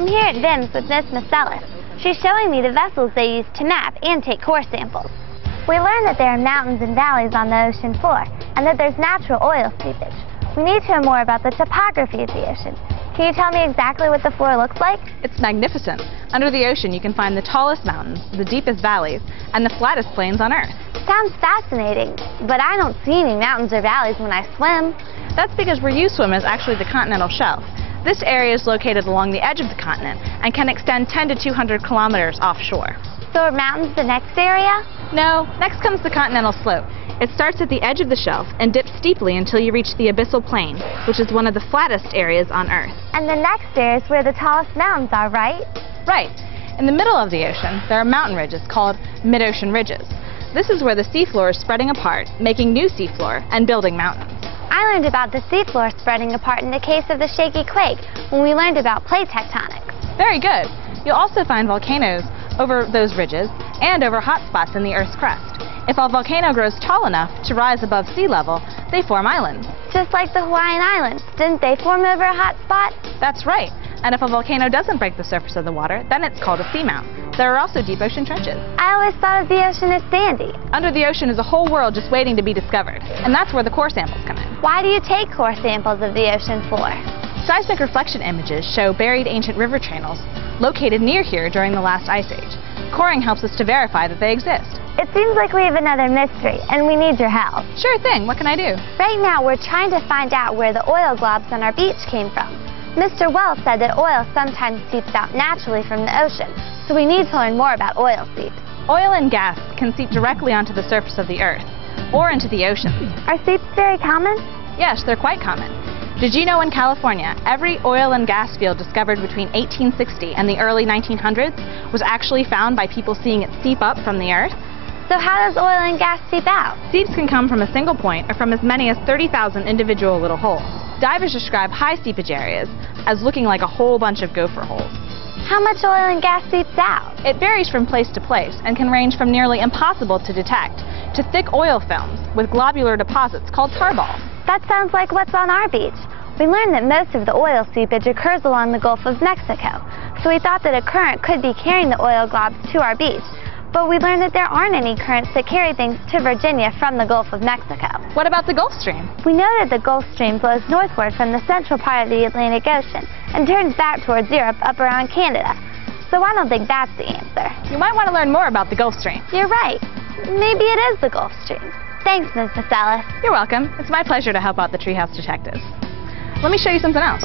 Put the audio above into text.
I'm here at VIMS with Miss Marcellus. She's showing me the vessels they use to map and take core samples. We learned that there are mountains and valleys on the ocean floor, and that there's natural oil seepage. We need to know more about the topography of the ocean. Can you tell me exactly what the floor looks like? It's magnificent. Under the ocean, you can find the tallest mountains, the deepest valleys, and the flattest plains on Earth. Sounds fascinating, but I don't see any mountains or valleys when I swim. That's because where you swim is actually the continental shelf. This area is located along the edge of the continent and can extend 10 to 200 kilometers offshore. So are mountains the next area? No, next comes the continental slope. It starts at the edge of the shelf and dips steeply until you reach the abyssal plain, which is one of the flattest areas on Earth. And the next area is where the tallest mountains are, right? Right. In the middle of the ocean, there are mountain ridges called mid-ocean ridges. This is where the seafloor is spreading apart, making new seafloor and building mountains. I learned about the seafloor spreading apart in the case of the shaky quake when we learned about plate tectonics. Very good. You'll also find volcanoes over those ridges and over hot spots in the Earth's crust. If a volcano grows tall enough to rise above sea level, they form islands. Just like the Hawaiian Islands, didn't they form over a hot spot? That's right. And if a volcano doesn't break the surface of the water, then it's called a seamount. There are also deep ocean trenches. I always thought of the ocean as sandy. Under the ocean is a whole world just waiting to be discovered, and that's where the core samples come in. Why do you take core samples of the ocean floor? Seismic reflection images show buried ancient river channels located near here during the last ice age. Coring helps us to verify that they exist. It seems like we have another mystery, and we need your help. Sure thing. What can I do? Right now, we're trying to find out where the oil globs on our beach came from. Mr. Wells said that oil sometimes seeps out naturally from the ocean, so we need to learn more about oil seeps. Oil and gas can seep directly onto the surface of the Earth, or into the ocean. Are seeps very common? Yes, they're quite common. Did you know in California, every oil and gas field discovered between 1860 and the early 1900s was actually found by people seeing it seep up from the Earth? So how does oil and gas seep out? Seeps can come from a single point or from as many as 30,000 individual little holes. Divers describe high seepage areas as looking like a whole bunch of gopher holes. How much oil and gas seeps out? It varies from place to place and can range from nearly impossible to detect to thick oil films with globular deposits called tar balls. That sounds like what's on our beach. We learned that most of the oil seepage occurs along the Gulf of Mexico, so we thought that a current could be carrying the oil globs to our beach. But we learned that there aren't any currents that carry things to Virginia from the Gulf of Mexico. What about the Gulf Stream? We know that the Gulf Stream blows northward from the central part of the Atlantic Ocean and turns back towards Europe up around Canada. So I don't think that's the answer. You might want to learn more about the Gulf Stream. You're right. Maybe it is the Gulf Stream. Thanks, Ms. Marcellus. You're welcome. It's my pleasure to help out the Treehouse Detectives. Let me show you something else.